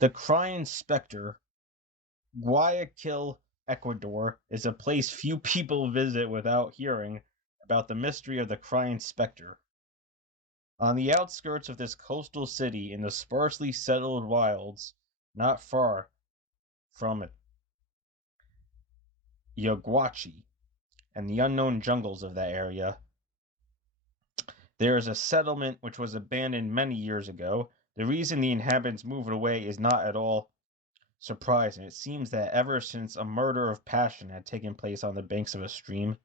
The crying specter, Guayaquil, Ecuador, is a place few people visit without hearing about the mystery of the crying specter. On the outskirts of this coastal city in the sparsely settled wilds, not far from Yaguachi and the unknown jungles of that area, there is a settlement which was abandoned many years ago. The reason the inhabitants moved away is not at all surprising. It seems that ever since a murder of passion had taken place on the banks of a stream,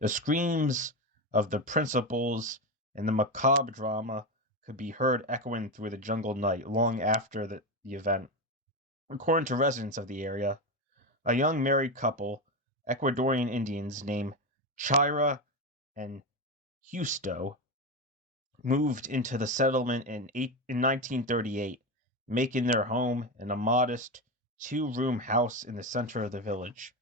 the screams of the principals in the macabre drama could be heard echoing through the jungle night long after the event. According to residents of the area, a young married couple, Ecuadorian Indians named Chira and Husto, moved into the settlement in 1938, making their home in a modest two-room house in the center of the village.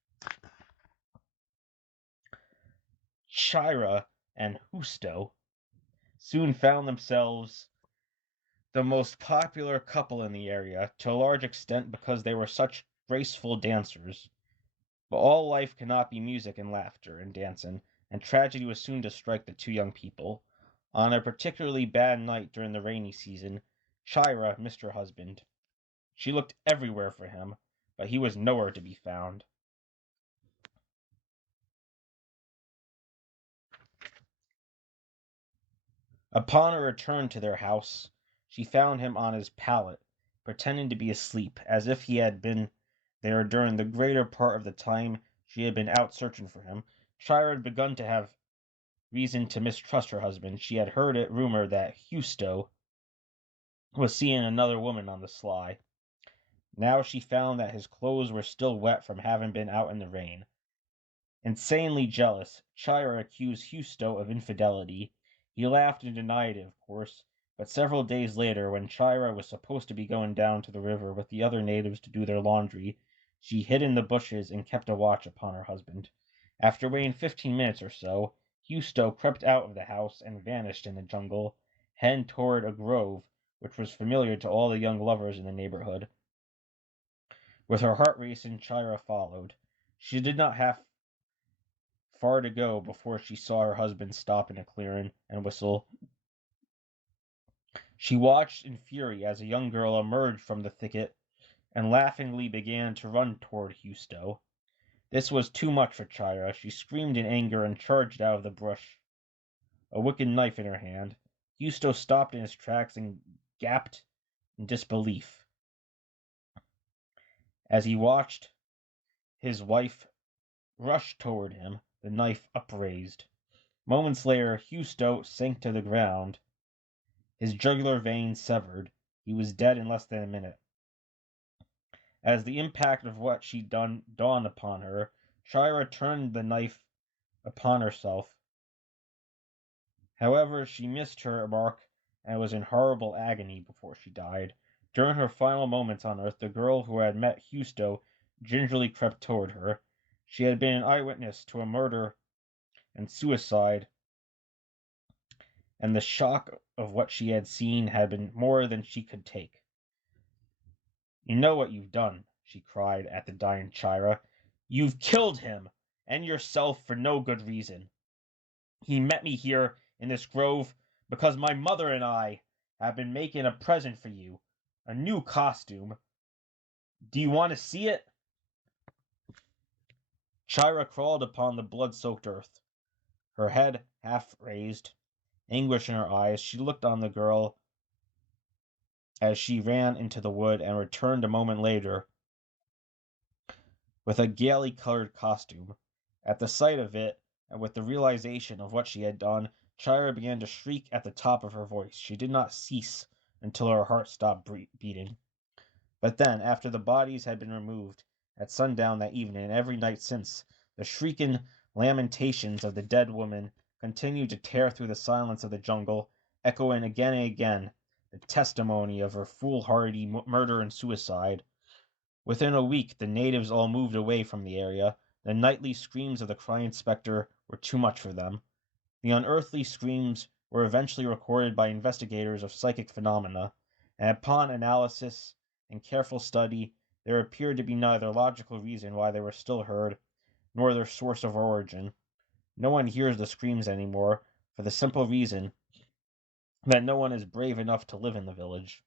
Chira and Husto soon found themselves the most popular couple in the area, to a large extent because they were such graceful dancers. But all life cannot be music and laughter and dancing, and tragedy was soon to strike the two young people. On a particularly bad night during the rainy season, Chira missed her husband. She looked everywhere for him, but he was nowhere to be found. Upon her return to their house, she found him on his pallet, pretending to be asleep, as if he had been there during the greater part of the time she had been out searching for him. Shira had begun to have reason to mistrust her husband. She had heard it rumored that Husto was seeing another woman on the sly. Now she found that his clothes were still wet from having been out in the rain. Insanely jealous, Chira accused Husto of infidelity. He laughed and denied it, of course, but several days later, when Chira was supposed to be going down to the river with the other natives to do their laundry, she hid in the bushes and kept a watch upon her husband. After waiting 15 minutes or so, Husto crept out of the house and vanished in the jungle, heading toward a grove which was familiar to all the young lovers in the neighborhood. With her heart racing, Chira followed. She did not have far to go before she saw her husband stop in a clearing and whistle. She watched in fury as a young girl emerged from the thicket and laughingly began to run toward Husto. This was too much for Chira. She screamed in anger and charged out of the brush, a wicked knife in her hand. Husto stopped in his tracks and gaped in disbelief as he watched his wife rush toward him, the knife upraised. Moments later, Husto sank to the ground, his jugular vein severed. He was dead in less than a minute. As the impact of what she'd done dawned upon her, Shira turned the knife upon herself. However, she missed her mark and was in horrible agony before she died. During her final moments on earth, the girl who had met Husto gingerly crept toward her. She had been an eyewitness to a murder and suicide, and the shock of what she had seen had been more than she could take. "You know what you've done," she cried at the dying Chira. "You've killed him, and yourself, for no good reason. He met me here in this grove because my mother and I have been making a present for you, a new costume. Do you want to see it?" Chira crawled upon the blood-soaked earth, her head half raised, anguish in her eyes. She looked on the girl as she ran into the wood and returned a moment later with a gaily colored costume. At the sight of it, and with the realization of what she had done, Chira began to shriek at the top of her voice. She did not cease until her heart stopped beating. But then, after the bodies had been removed, at sundown that evening and every night since, the shrieking lamentations of the dead woman continued to tear through the silence of the jungle, echoing again and again the testimony of her foolhardy murder and suicide. Within a week, the natives all moved away from the area. The nightly screams of the crying spectre were too much for them. The unearthly screams were eventually recorded by investigators of psychic phenomena, and upon analysis and careful study, there appeared to be neither logical reason why they were still heard, nor their source of origin. No one hears the screams anymore, for the simple reason that no one is brave enough to live in the village.